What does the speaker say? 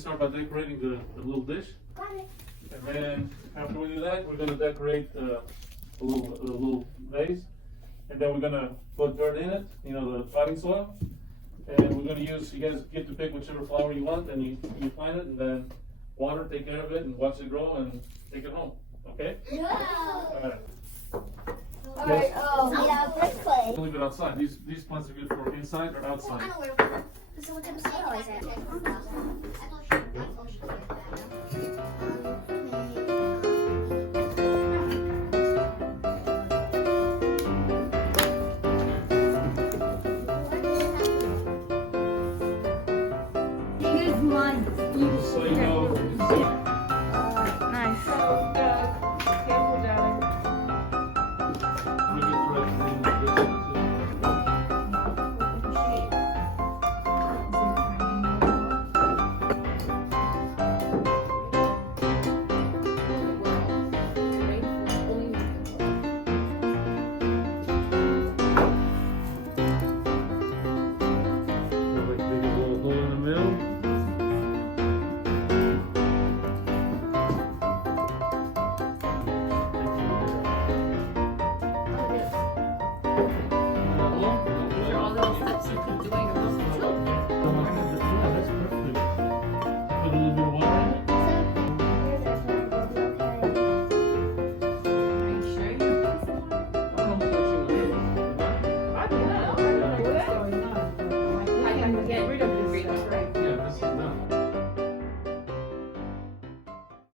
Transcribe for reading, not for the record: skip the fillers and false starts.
start by decorating the little dish. Got it. And then after we do that, we're gonna decorate the little vase. And then we're gonna put dirt in it, you know, the potting soil. And we're gonna use, you guys get to pick whichever flower you want, and you plant it, and then water, take care of it, and watch it grow, and take it home. Okay? Yeah. Alright. Alright, yeah, brick clay. Leave it outside. These plants are good for inside or outside. I know where. So what type of soil is it? Here's mine. So you know, Nice. Careful, darling. we get the right thing like this. Like dig a little hole in the middle.